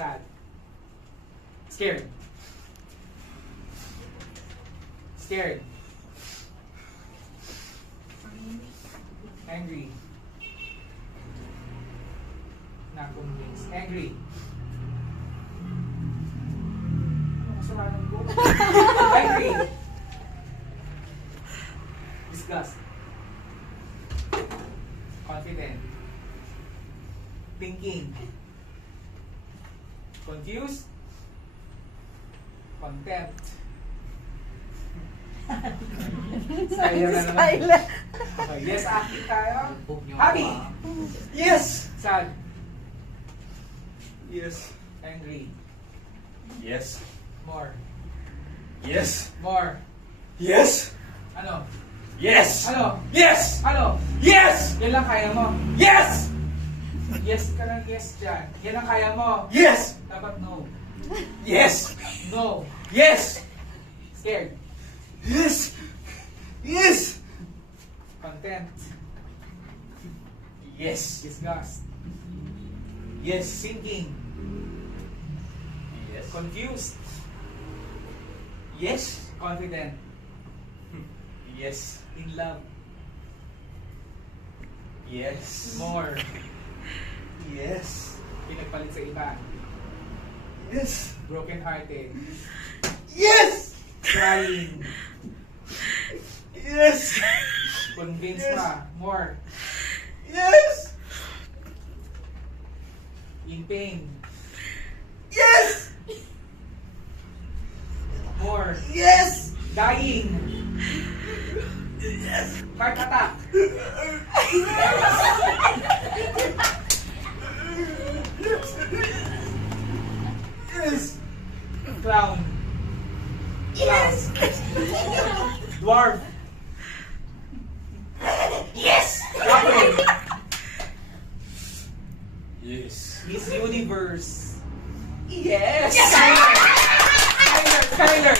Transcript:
Sad. Scared. Scared. Angry. Not convinced. Angry. Ano kasalanan ko? Angry. Disgust. Confident. Thinking. Confused. Contempt. Silent na naman. Silent. Okay, yes, active tayo. Happy. Yes! Sad. Yes. Angry. Yes. More. Yes. More. Yes. Ano? Yes. Ano? Yes. Ano? Yes. Yan lang kaya mo. Yes. Yes ka lang, yes dyan. Yan ang kaya mo. Yes. Dapat no. Yes. No. Yes. Scared. Yes. Yes. Contempt. Yes. Disgust. Yes. Thinking. Yes. Confused. Yes. Confident. Yes. In love. Yes. More. Yes. Pinagpalit sa iba. Yes. Broken hearted. Yes. Crying. Yes. Convinced Yes. pa. More. Yes. In pain. Yes. More. Yes. Dying. Yes. Heart attack. Yes. Clown. Yes. Dwarf. Yes. Apple. Yes. Miss Universe. Yes. Skyler. Skyler.